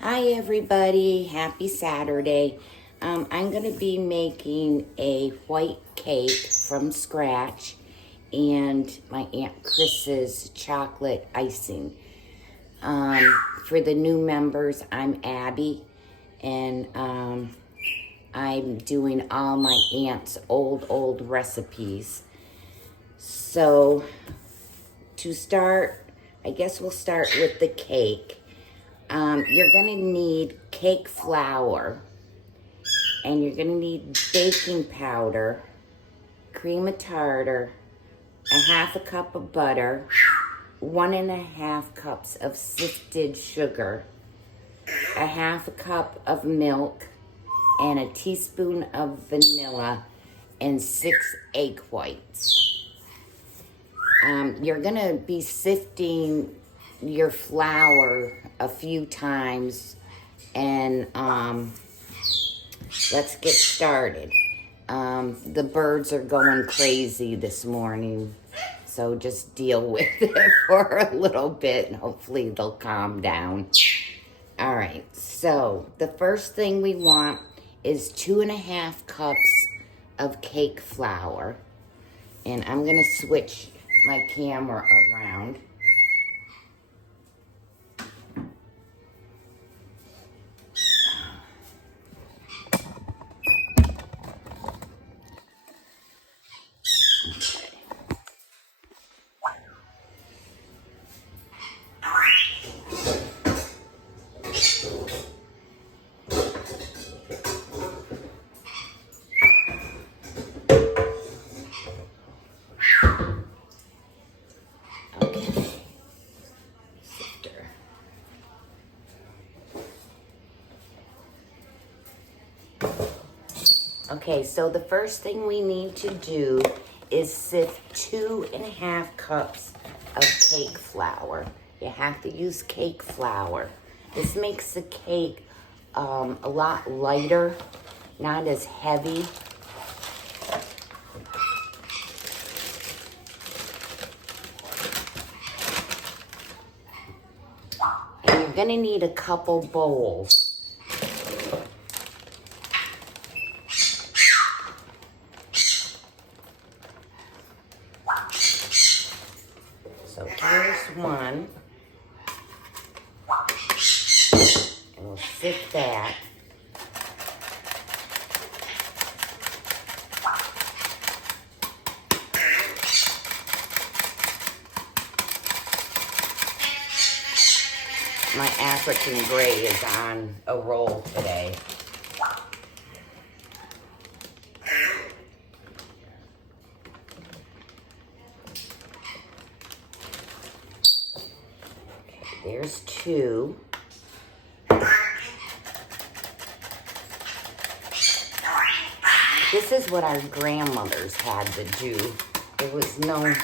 Hi everybody, happy Saturday. I'm going to be making a white cake from scratch and my Aunt Chris's chocolate icing. For the new members, I'm Abby and I'm doing all my aunt's old recipes. So to start, I guess we'll start with the cake. You're gonna need cake flour, and you're gonna need baking powder, cream of tartar, a half a cup of butter, 1.5 cups of sifted sugar, a half a cup of milk, and a teaspoon of vanilla, and 6 egg whites. You're gonna be sifting your flour a few times, and let's get started. The birds are going crazy this morning, so just deal with it for a little bit and hopefully they'll calm down. All right, so the first thing we want is 2.5 cups of cake flour, and I'm gonna switch my camera around. Okay, so the first thing we need to do is sift 2.5 cups of cake flour. You have to use cake flour. This makes the cake a lot lighter, not as heavy. And you're gonna need a couple bowls. So here's one, and we'll sift that. My African gray is on a roll today. There's 2. This is what our grandmothers had to do. There was no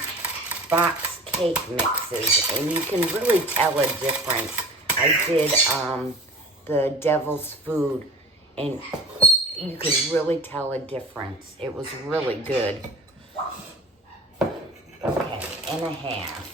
box cake mixes, and you can really tell a difference. I did the devil's food, and you could really tell a difference. It was really good. Okay, and a half.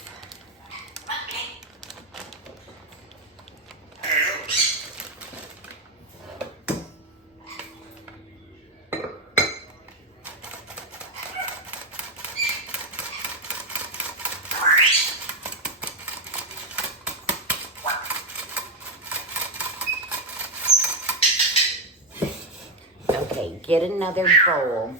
Okay, get another bowl.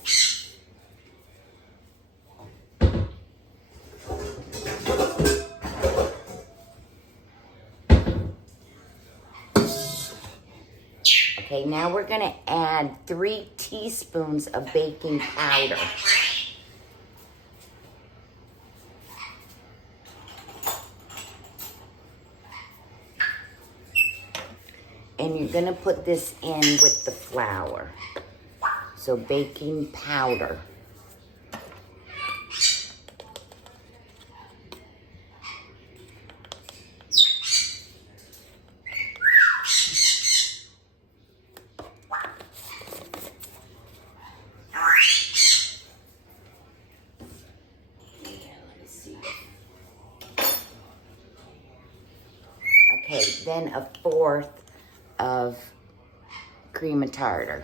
Okay, now we're gonna add 3 teaspoons of baking powder. And you're gonna put this in with the flour. So baking powder. Okay, then 1/4 of cream of tartar.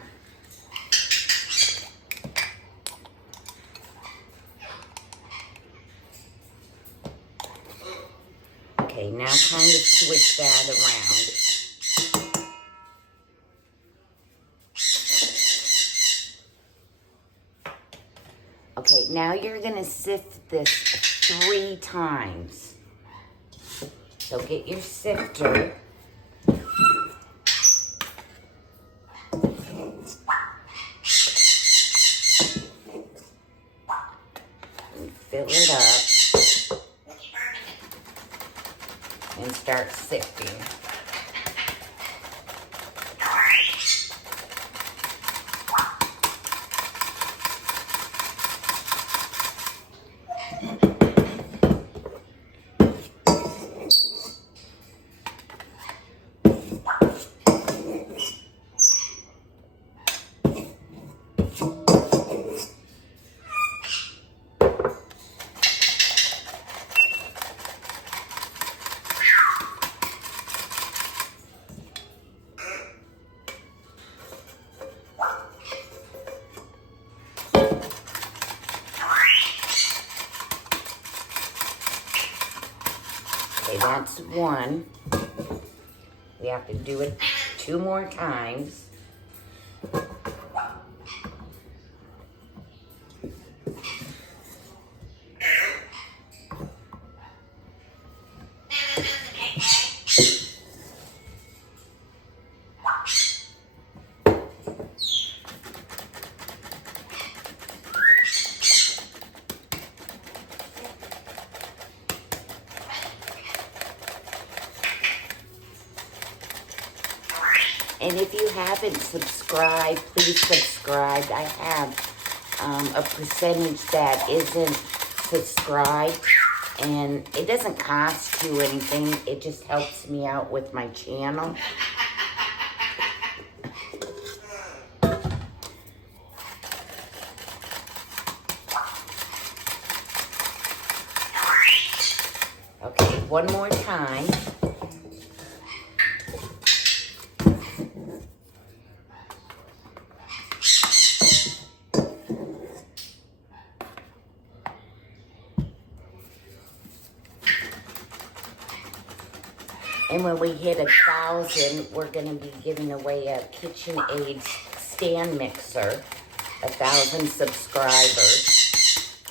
Okay, now kind of switch that around. Okay, now you're gonna sift this 3 times. So get your sifter. And fill it up. And start sifting. Okay, that's 1. We have to do it 2 more times. And if you haven't subscribed, please subscribe. I have a percentage that isn't subscribed, and it doesn't cost you anything. It just helps me out with my channel. Okay, 1 more time. And when we hit 1,000, we're going to be giving away a KitchenAid stand mixer. 1,000 subscribers.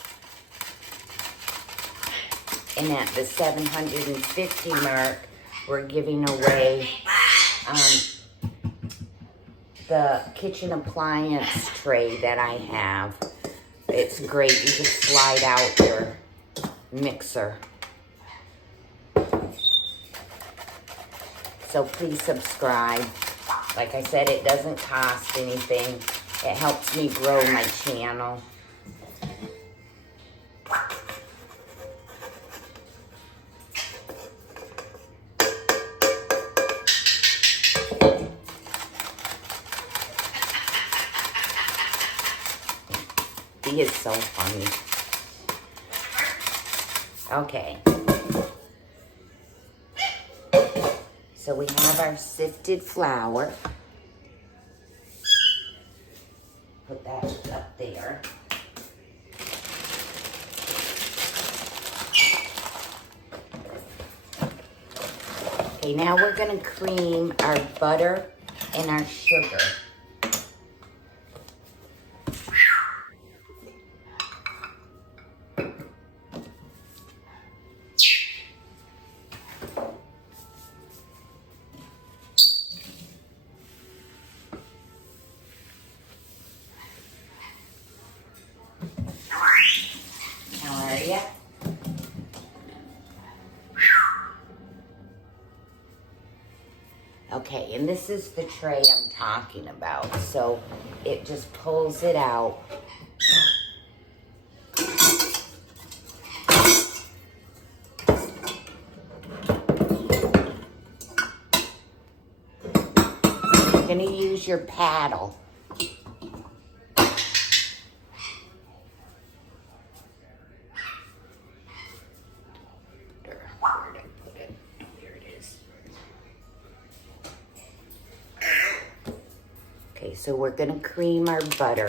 And at the 750 mark, we're giving away the kitchen appliance tray that I have. It's great. You just slide out your mixer. So please subscribe. Like I said, it doesn't cost anything. It helps me grow my channel. He is so funny. Okay. So we have our sifted flour. Put that up there. Okay, now we're gonna cream our butter and our sugar. Okay, and this is the tray I'm talking about. So it just pulls it out. You're gonna use your paddle. so we're gonna cream our butter.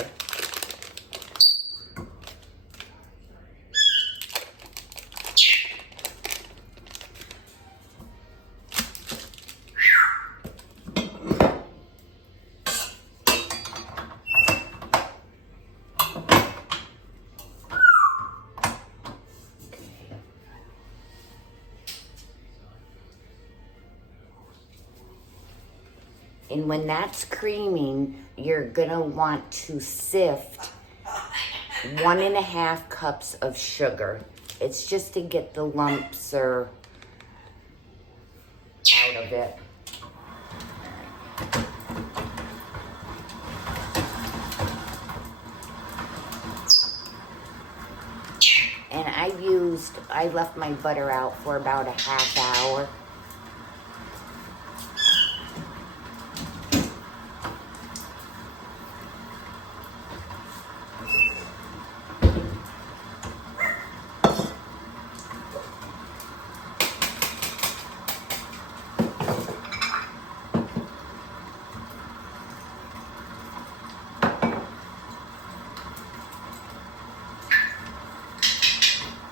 And when that's creaming, you're gonna want to sift 1.5 cups of sugar. It's just to get the lumps out of it. And I left my butter out for about a half hour.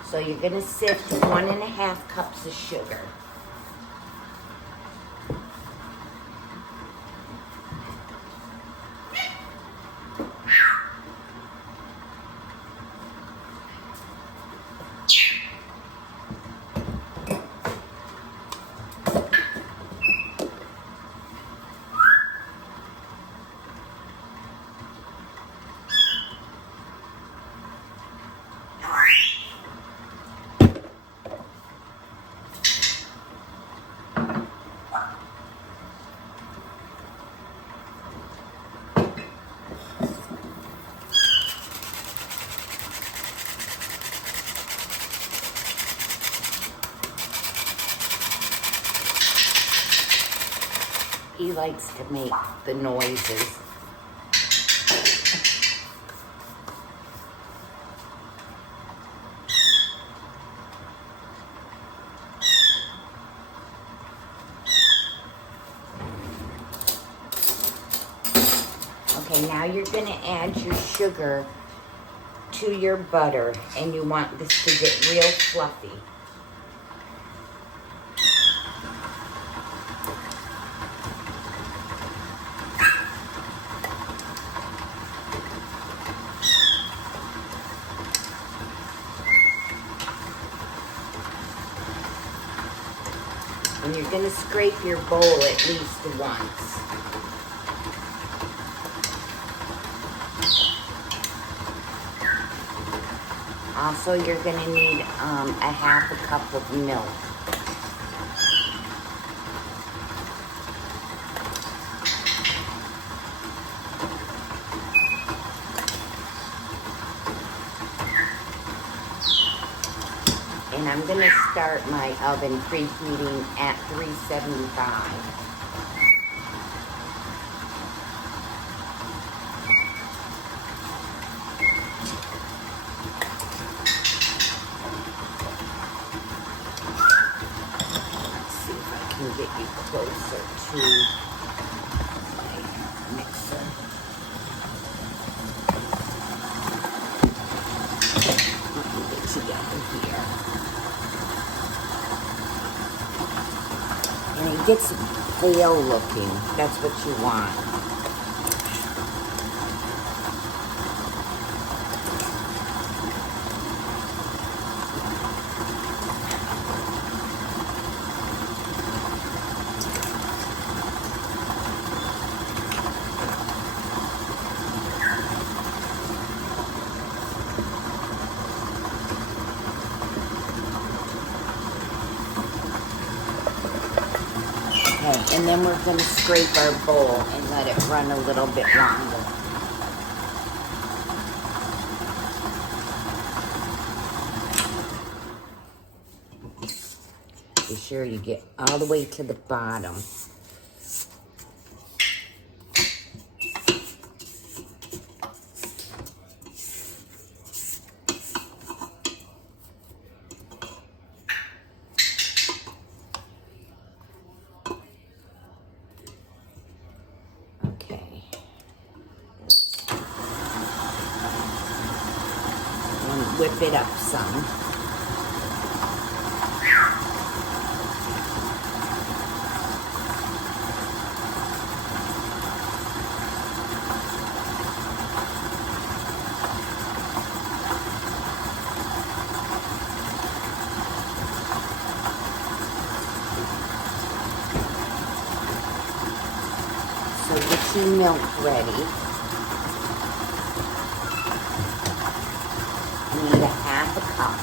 So you're gonna sift 1.5 cups of sugar. He likes to make the noises. Okay, now you're gonna add your sugar to your butter, and you want this to get real fluffy. And you're gonna scrape your bowl at least once. Also, you're gonna need a half a cup of milk. And I'm gonna start my oven preheating at 375. Get you closer to my mixer. Let me get together here. And it gets pale looking. That's what you want. Okay, and then we're going to scrape our bowl and let it run a little bit longer. Be sure you get all the way to the bottom. whip it up some. So get your milk ready. You need a half a cup.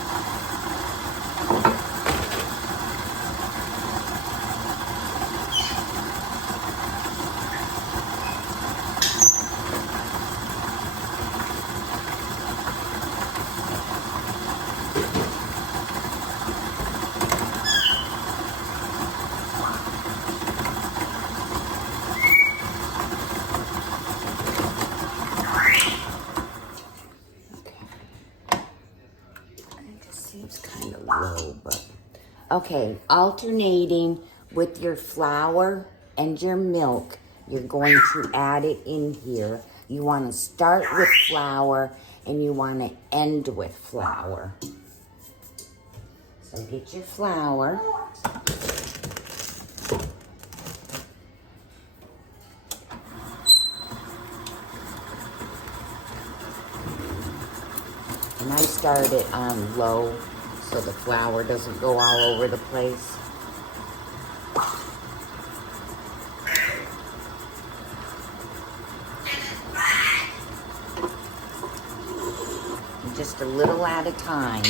Seems kind of low, but okay, alternating with your flour and your milk, you're going to add it in here. You want to start with flour and you want to end with flour. So get your flour. And I start it on low so the flour doesn't go all over the place. And just a little at a time.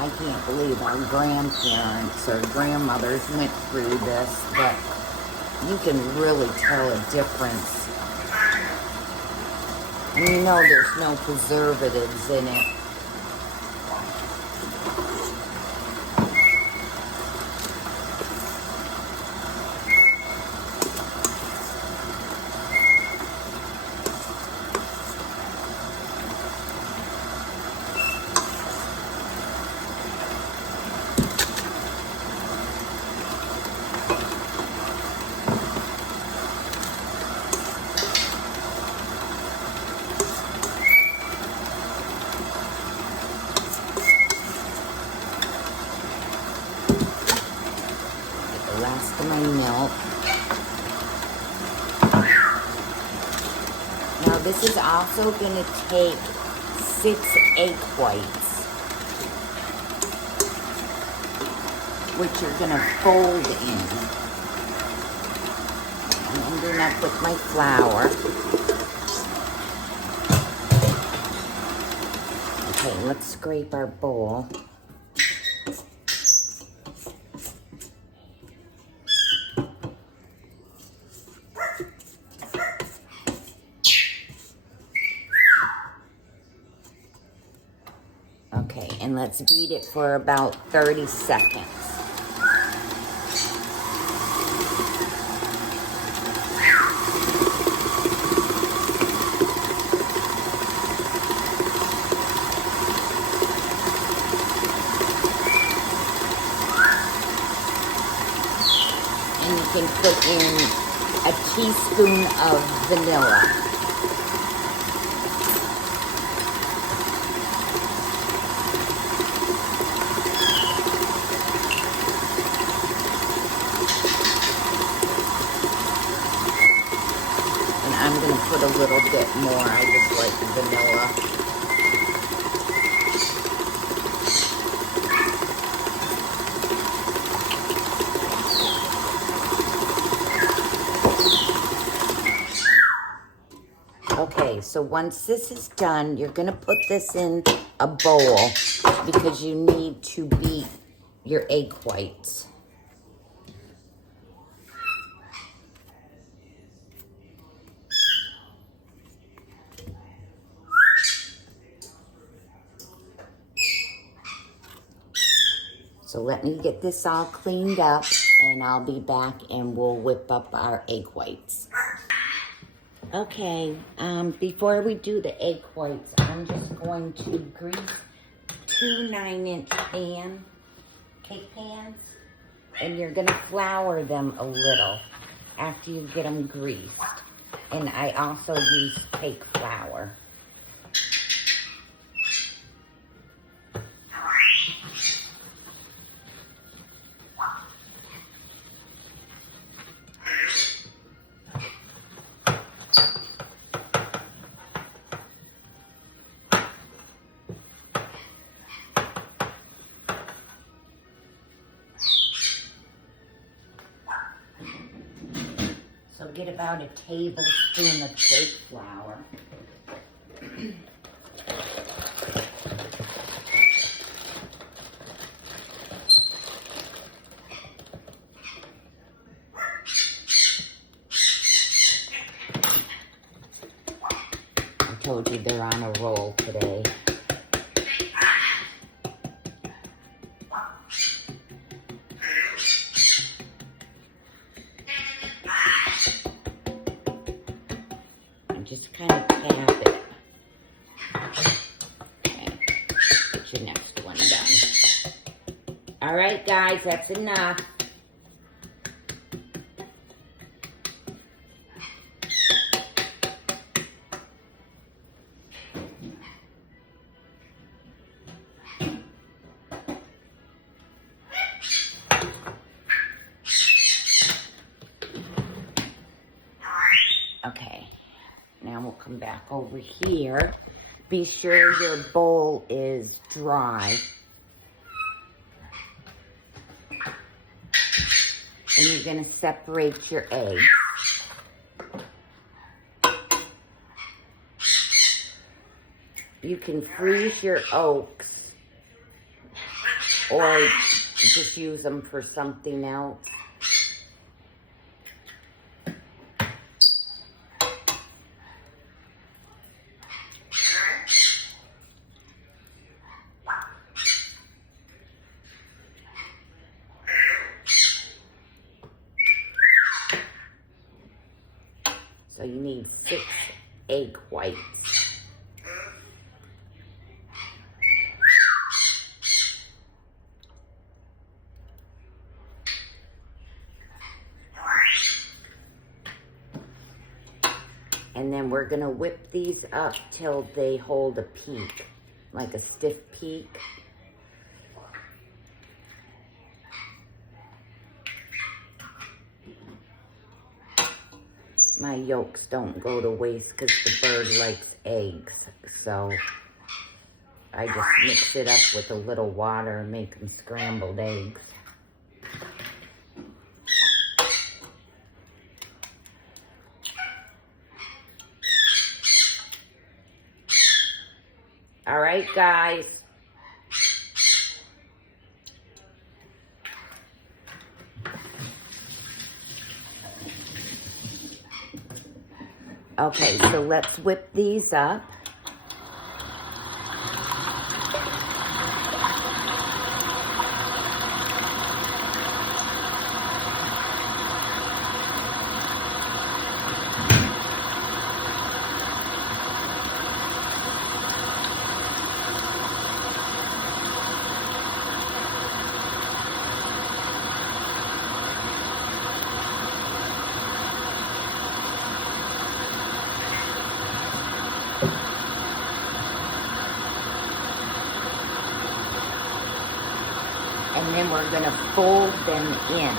I can't believe our grandparents or grandmothers went through this, but you can really tell a difference. And you know there's no preservatives in it. The last of my milk. Now this is also going to take 6 egg whites, which you're going to fold in. I'm ending up with my flour. Okay, let's scrape our bowl. Okay, and let's beat it for about 30 seconds. And you can put in a teaspoon of vanilla. I'm going to put a little bit more. I just like the vanilla. Okay, so once this is done, you're going to put this in a bowl because you need to beat your egg whites. So let me get this all cleaned up and I'll be back and we'll whip up our egg whites. Okay, before we do the egg whites, I'm just going to grease 2 9-inch cake pans, and you're gonna flour them a little after you get them greased. And I also use cake flour. So get about a tablespoon of cake flour. I told you they're on a roll today. Just kind of tap it. Okay, get your next one done. All right, guys, that's enough. Okay. Now we'll come back over here. Be sure your bowl is dry. And you're going to separate your egg. You can freeze your oats or just use them for something else. So you need 6 egg whites. And then we're gonna whip these up till they hold a peak, like a stiff peak. My yolks don't go to waste because the bird likes eggs. So I just mix it up with a little water and make them scrambled eggs. All right, guys. Okay, so let's whip these up. And then we're going to fold them in.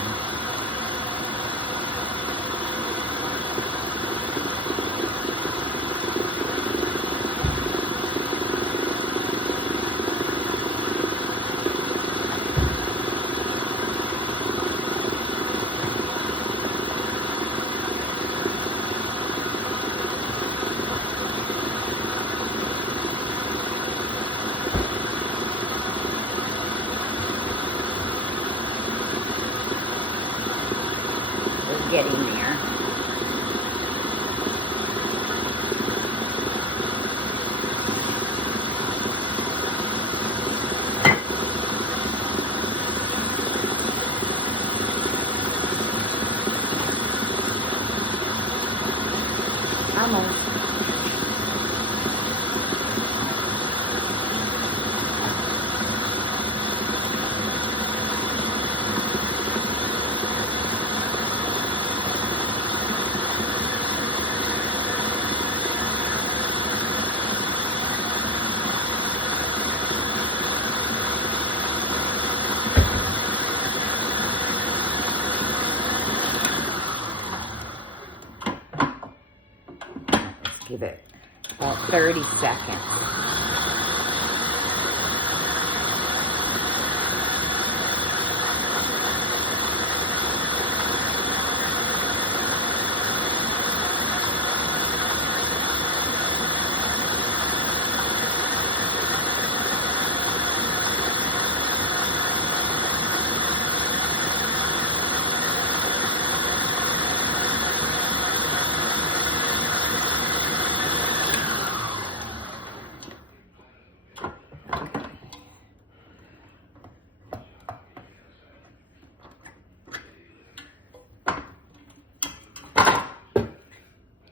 give it about 30 seconds.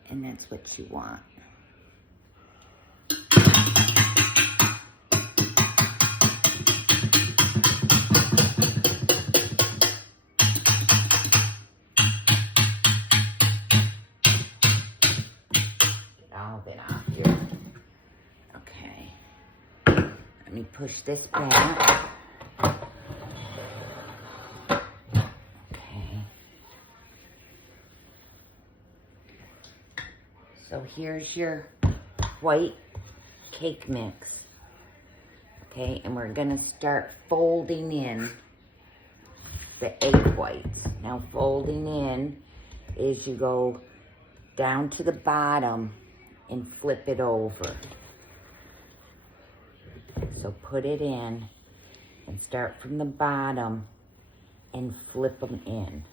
And that's what you want. Get all of it off here. Okay. Let me push this back. So here's your white cake mix, okay? And we're gonna start folding in the egg whites. Now folding in is you go down to the bottom and flip it over. So put it in and start from the bottom and flip them in.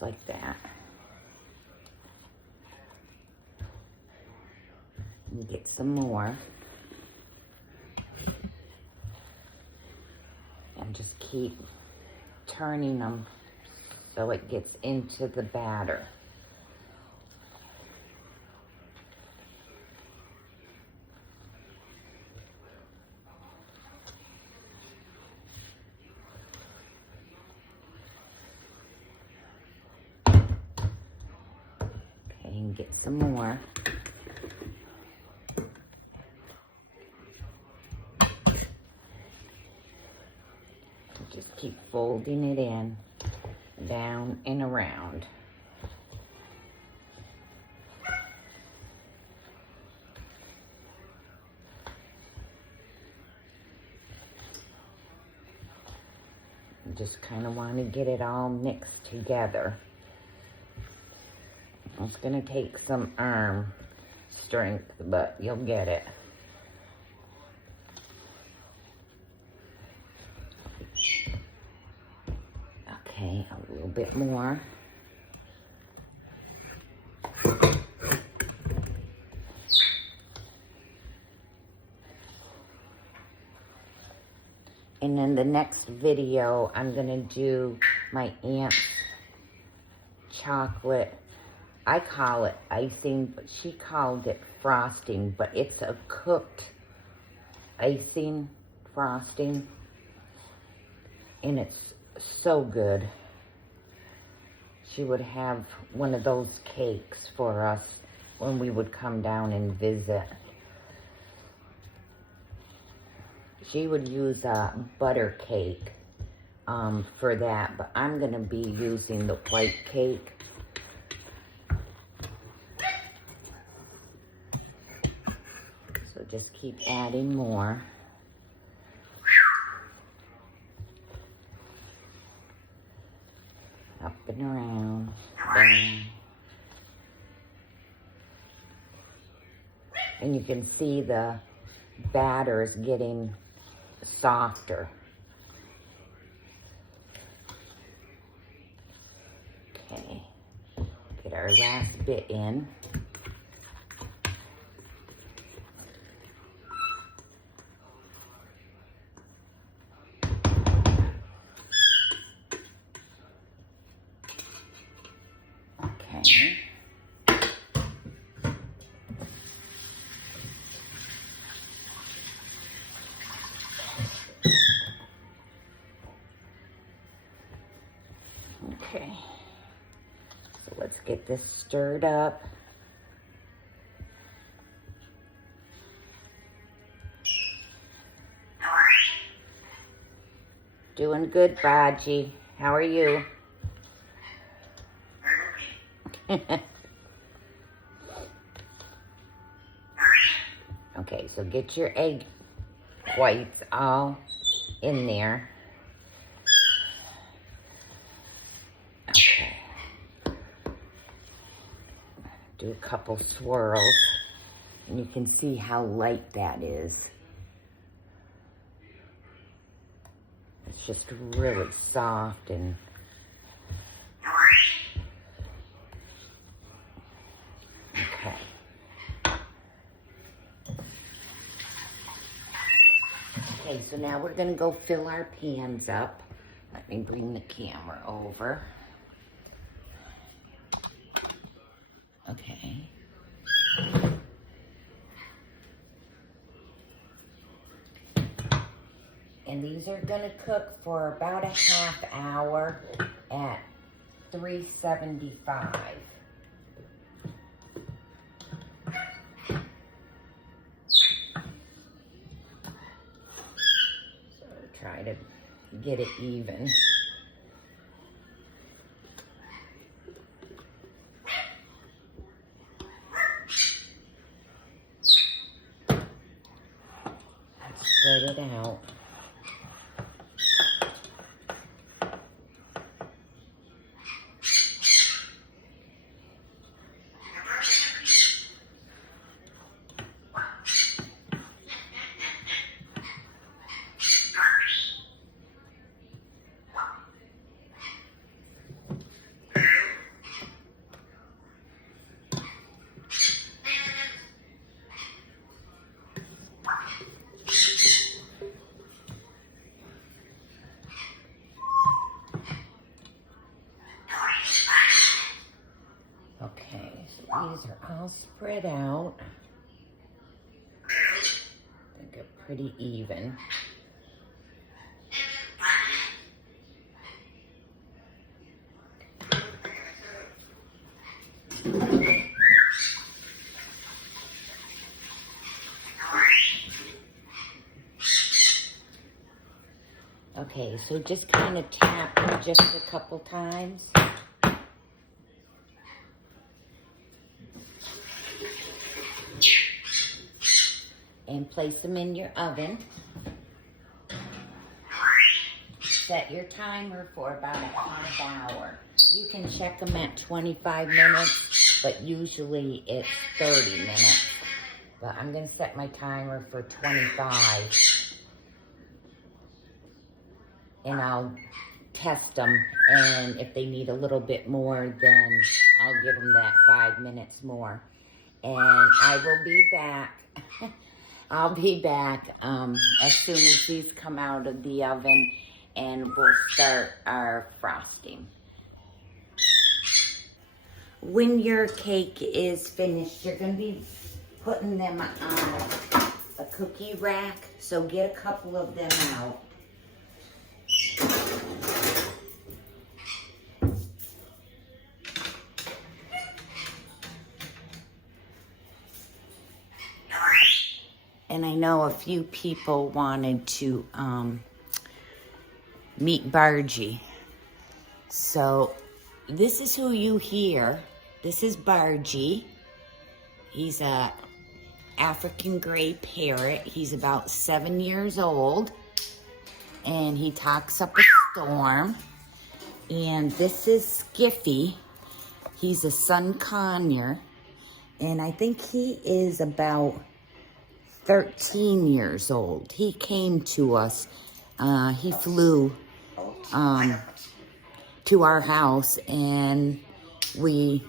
Like that. And get some more. And just keep turning them so it gets into the batter. And get some more. Just keep folding it in, down and around. You just kind of want to get it all mixed together. It's going to take some arm strength, but you'll get it. Okay, a little bit more. And then the next video, I'm going to do my aunt's chocolate. I call it icing, but she called it frosting, but it's a cooked icing frosting, and it's so good. She would have one of those cakes for us when we would come down and visit. She would use a butter cake for that, but I'm gonna be using the white cake. So just keep adding more. Up and around, down. And you can see the batter is getting softer. Okay, get our last bit in. Okay. Okay, so let's get this stirred up. Doing good, Baji. How are you? Okay, so get your egg whites all in there. Okay. Do a couple swirls, and you can see how light that is. It's just really soft and okay. Okay, so now we're gonna go fill our pans up. Let me bring the camera over. Okay. And these are gonna cook for about a half hour at 375. So try to get it even. Spread it out. Okay, so these are all spread out. They get pretty even. Okay, so just kind of tap them just a couple times. And place them in your oven. Set your timer for about a half hour. You can check them at 25 minutes, but usually it's 30 minutes. But I'm gonna set my timer for 25. And I'll test them, and if they need a little bit more, then I'll give them that 5 minutes more. And I will be back. I'll be back as soon as these come out of the oven, and we'll start our frosting. When your cake is finished, you're going to be putting them on a cookie rack, so get a couple of them out. And I know a few people wanted to meet Bargy. So this is who you hear. This is Bargy. He's a African gray parrot. He's about 7 years old. And he talks up a storm. And this is Skiffy. He's a sun conure. And I think he is about 13 years old. He came to us. He flew to our house, and we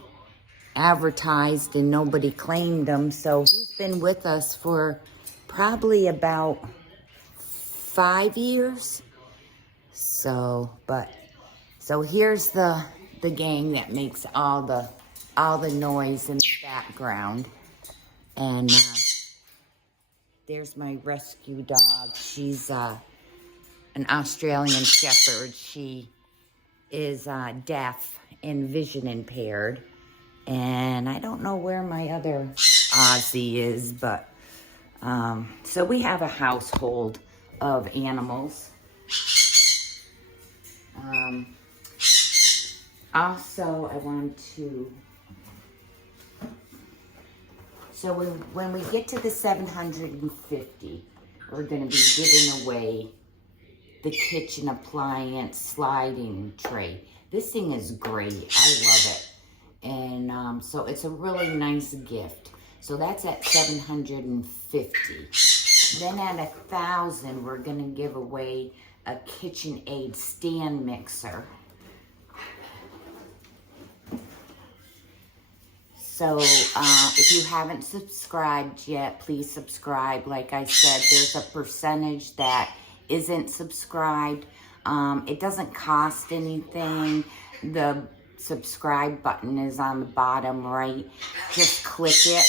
advertised and nobody claimed him. So he's been with us for probably about 5 years. So here's the gang that makes all the noise in the background. And there's my rescue dog. She's an Australian Shepherd. She is deaf and vision impaired. And I don't know where my other Aussie is, but so we have a household of animals. Also, I want to So when we get to the 750, we're going to be giving away the kitchen appliance sliding tray. This thing is great. I love it. And so it's a really nice gift. So that's at 750. Then at 1,000, we're going to give away a KitchenAid stand mixer. So if you haven't subscribed yet, please subscribe. Like I said, there's a percentage that isn't subscribed. It doesn't cost anything. The subscribe button is on the bottom right. Just click it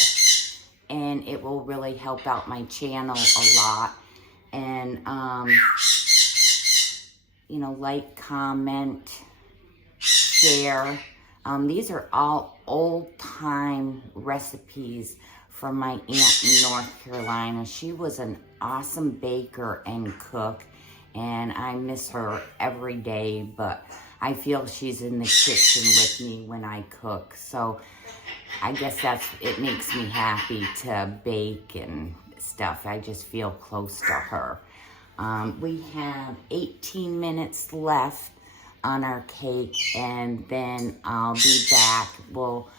and it will really help out my channel a lot. And, you know, like, comment, share. These are all old-time recipes from my aunt in North Carolina. She was an awesome baker and cook, and I miss her every day, but I feel she's in the kitchen with me when I cook. So I guess it makes me happy to bake and stuff. I just feel close to her. We have 18 minutes left on our cake, and then I'll be back. We'll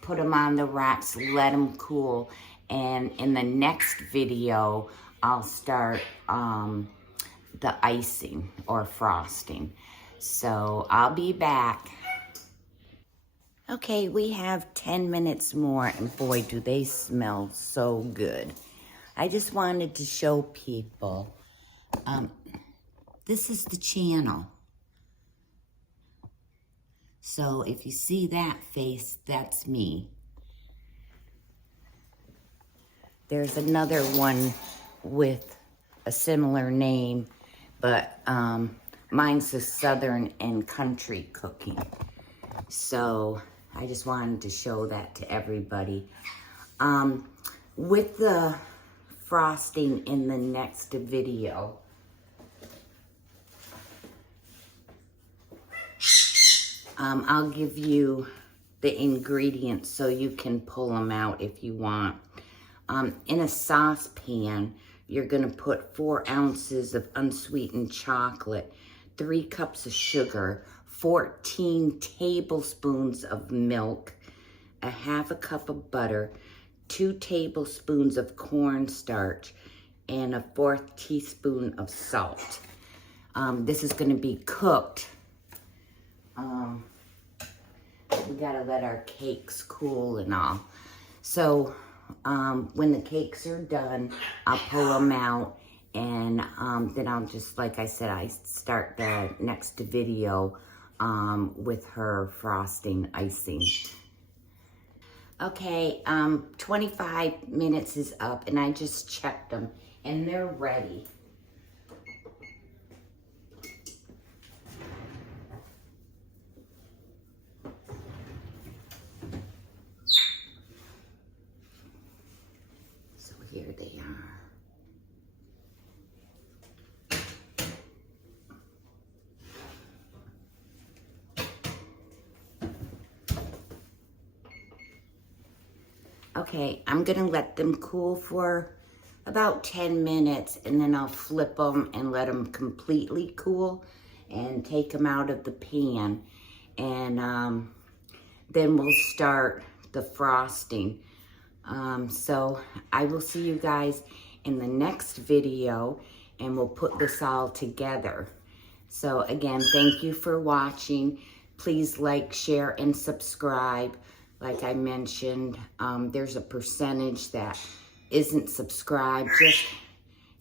put them on the racks, let them cool, and in the next video, I'll start the icing or frosting. So I'll be back. Okay, we have 10 minutes more, and boy, do they smell so good. I just wanted to show people, this is the channel. So if you see that face, that's me. There's another one with a similar name, but mine's the Southern and Country Cooking. So I just wanted to show that to everybody. With the frosting in the next video, I'll give you the ingredients so you can pull them out if you want. In a saucepan, you're going to put 4 ounces of unsweetened chocolate, 3 cups of sugar, 14 tablespoons of milk, a half a cup of butter, 2 tablespoons of cornstarch, and a 1/4 teaspoon of salt. This is going to be cooked. We gotta let our cakes cool and all. So when the cakes are done, I'll pull them out, and then I'll just, like I said, I start the next video with her frosting icing. Okay, 25 minutes is up, and I just checked them, and they're ready. Here they are. Okay, I'm gonna let them cool for about 10 minutes, and then I'll flip them and let them completely cool and take them out of the pan. And then we'll start the frosting. So I will see you guys in the next video, and we'll put this all together. So again, thank you for watching. Please like, share, and subscribe. Like I mentioned, there's a percentage that isn't subscribed. Just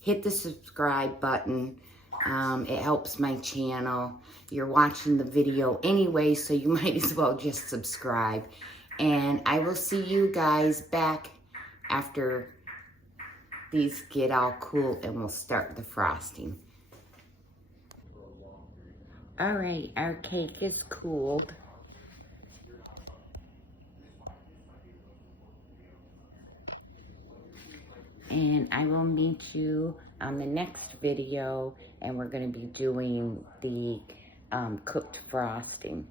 hit the subscribe button. It helps my channel. You're watching the video anyway, so you might as well just subscribe. And I will see you guys back after these get all cool, and we'll start the frosting. All right, our cake is cooled. And I will meet you on the next video, and we're going to be doing the cooked frosting.